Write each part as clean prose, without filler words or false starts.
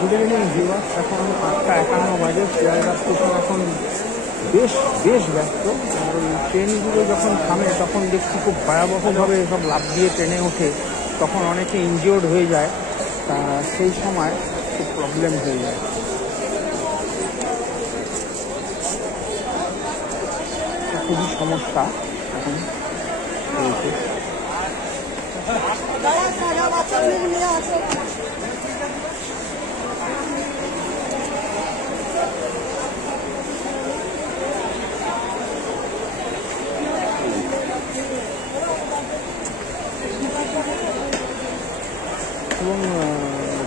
Good evening viewers, এখন 8টা 51 বাজে। Sealdah station এখন বেশ ব্যস্ত। আর ওই ট্রেনগুলো যখন থামে তখন দেখছি খুব ভয়াবহভাবে সব লাফ দিয়ে ট্রেনে ওঠে, তখন অনেকে ইনজিওর্ড হয়ে যায়। তা সেই সময় খুব প্রবলেম হয়ে যায়। খুবই সমস্যা এখন হয়েছে। এবং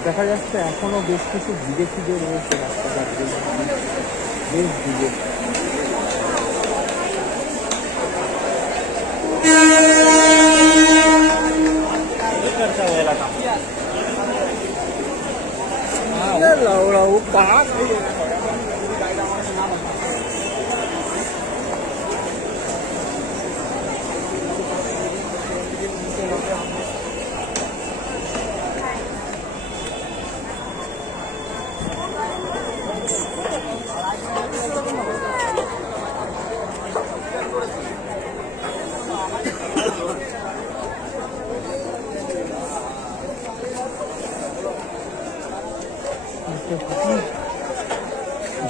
দেখা যাচ্ছে এখনো বেশ কিছু বিদেশি রয়েছে রাস্তাঘাট, বেশ ভিড়ে।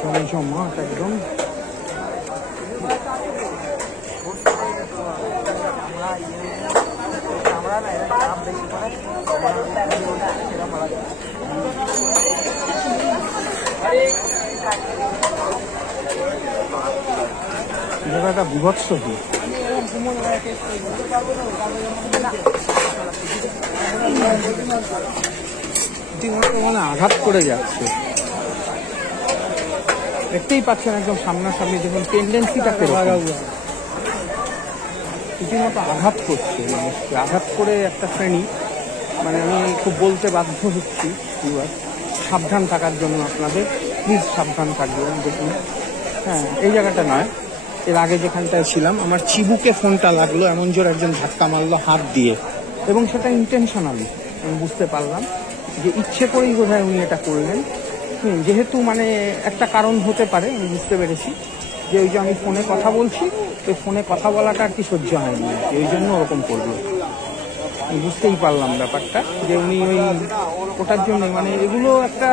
জমজমাট একদম। জায়গাটা বিভৎস কি মানে আঘাত করে যাচ্ছে, দেখতেই পাচ্ছেন একদম সামনাসামনি। দেখুন টেন্ডেন্সিটা রীতিমতো আঘাত করছে মানুষকে, আঘাত করে একটা শ্রেণী। মানে আমি খুব বলতে বাধ্য হচ্ছি সাবধান থাকার জন্য, আপনাদের প্লিজ সাবধান থাকবেন। দেখুন, হ্যাঁ এই জায়গাটা নয়, এর আগে যেখানটায় ছিলাম আমার চিবুকে ফোনটা লাগলো, এমন জোর একজন ধাক্কা মারলো হাত দিয়ে, এবং সেটা ইন্টেনশনালি। আমি বুঝতে পারলাম যে ইচ্ছে করেই বোধহয় উনি এটা করলেন। যেহেতু মানে একটা কারণ হতে পারে, আমি বুঝতে পেরেছি যে ওই যে আমি ফোনে কথা বলছি, ওই ফোনে কথা বলাটা আর কি সহ্য হয়নি, ওই জন্য ওরকম করলো। আমি বুঝতেই পারলাম ব্যাপারটা, যে উনি ওই ওটার জন্য মানে এগুলো একটা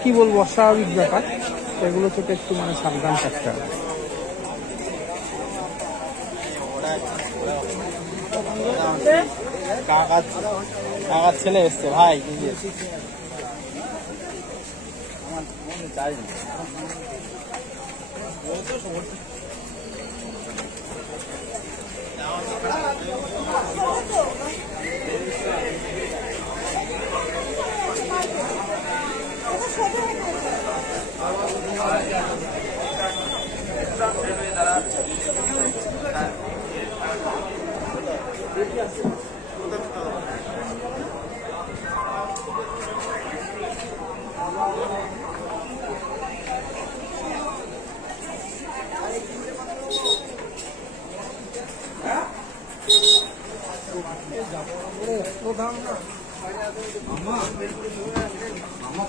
কি বলবো অস্বাভাবিক ব্যাপার, এগুলো থেকে একটু মানে সাবধান থাকতে হবে। কাকার ছেলে এসছে ভাই,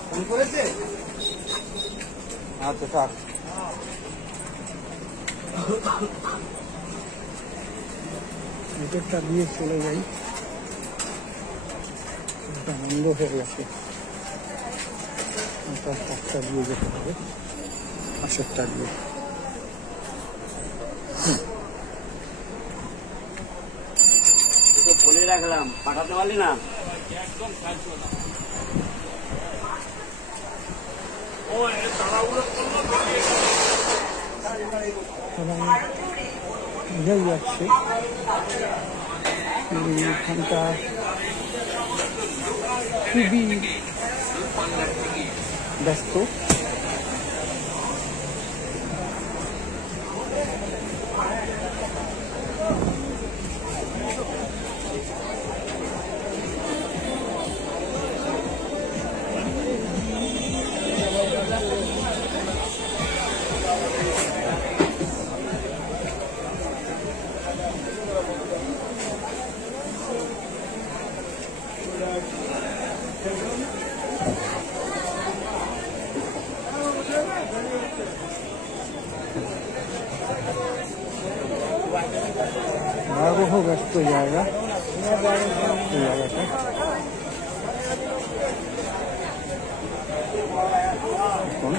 ফোন করেছে। আচ্ছা থাক, ভিতরটা দিয়ে চলে যাই, বন্ধ হয়ে গেছে। একটা দিয়ে যেতে হবে, পাশেরটা দিয়ে। বলে রাখলাম, পাঠাতে পারলি না একদম বোঝাই যাচ্ছে এখানটা খুবই ব্যস্ত। জায়গা, এই জায়গাটা এখন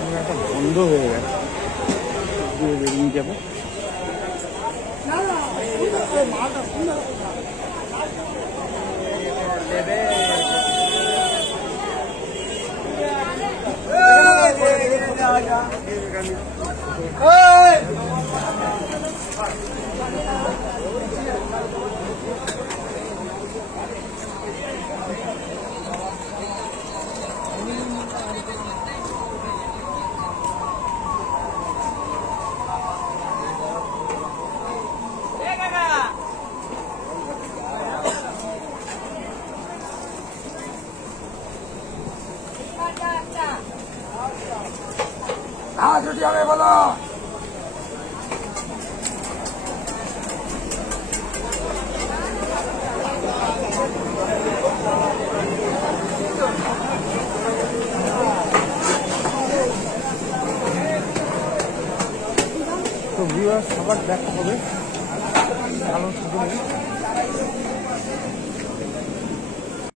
জায়গাটা বন্ধ হয়ে গেছে, দিয়ে বেরিয়ে যাবে। ছুটি হবে বলো। তো ভিউয়ার্স, আবার দেখা হবে ভালো সুযোগে।